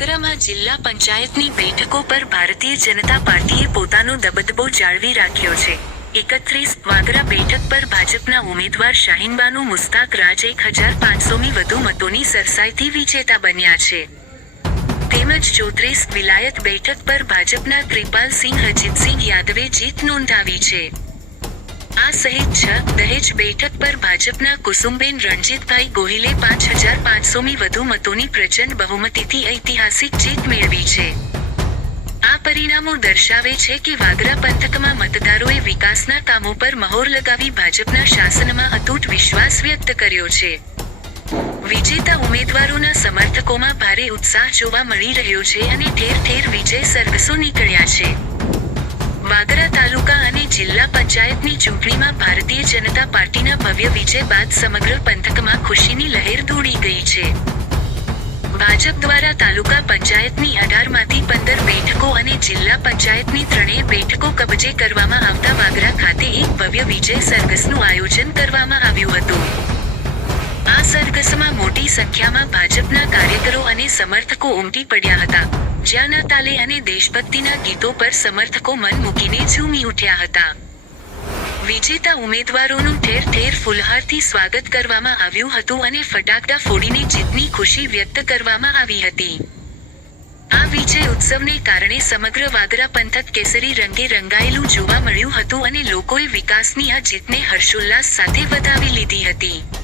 વાગરામાં જિલ્લા પંચાયતની બેઠકો પર ભારતીય જનતા પાર્ટીએ પોતાનો દબદબો જાળવી રાખ્યો છે। 31 વાગરા બેઠક પર ભાજપના ઉમેદવાર શાહીનબાનુ મુસ્તાક રાજ 1500મી વધુ મતોની સરસાઈથી વિજેતા બન્યા છે। તેમજ 34 વિલાયત બેઠક પર ભાજપના કૃપાલસિંહ અજીતસિંહ યાદવે જીત નોંધાવી છે। આ સહિત 6 દહેજ બેઠક પર ભાજપના કુસુમબેન રણજીતભાઈ ગોહિલે 5500મી વધુ મતોની પ્રચંડ બહુમતીથી ઐતિહાસિક જીત મેળવી છે। આ પરિણામો દર્શાવે છે કે વાગરા પંથકમાં મતદારોએ વિકાસના કામો પર મહોર લગાવી ભાજપના શાસનમાં અતૂટ વિશ્વાસ વ્યક્ત કર્યો છે। વિજેતા ઉમેદવારોના સમર્થકોમાં ભારે ઉત્સાહ જોવા મળી રહ્યો છે અને ઠેર ઠેર વિજય સરઘસો નીકળ્યા છે। વાગરા તાલુકા અને જિલ્લા પંચાયતની ચૂંટણીમાં ભારતીય જનતા પાર્ટીના ભવ્ય વિજય બાદ સમગ્ર પંથકમાં ખુશીની લહેર દોડી ગઈ છે। ભાજપ દ્વારા તાલુકા પંચાયતની 18માંથી 15 બેઠકો અને જિલ્લા પંચાયતની 3 બેઠકો કબજે કરવામાં આવતા વાગરા ખાતે એક ભવ્ય વિજય સરઘસનું આયોજન કરવામાં આવ્યું હતું। આ સરઘસમાં મોટી સંખ્યામાં ભાજપના કાર્યકરો અને સમર્થકો ઉમટી પડ્યા હતા, જ્યાં તાલે અને દેશભક્તિના ગીતો પર સમર્થકો મન મૂકીને ઝૂમી ઉઠ્યા હતા। વિજેતા ઉમેદવારોનું ઠેર ઠેર ફુલહારથી સ્વાગત કરવામાં આવ્યું હતું અને ફટાકડા ફોડીને જીતની ખુશી વ્યક્ત કરવામાં આવી હતી। આ વિજય ઉત્સવને કારણે સમગ્ર વાગરા પંથક કેસરી રંગે રંગાયેલું જોવા મળ્યું હતું અને લોકોએ વિકાસની આ જીતને હર્ષોલ્લાસ સાથે વધાવી લીધી હતી।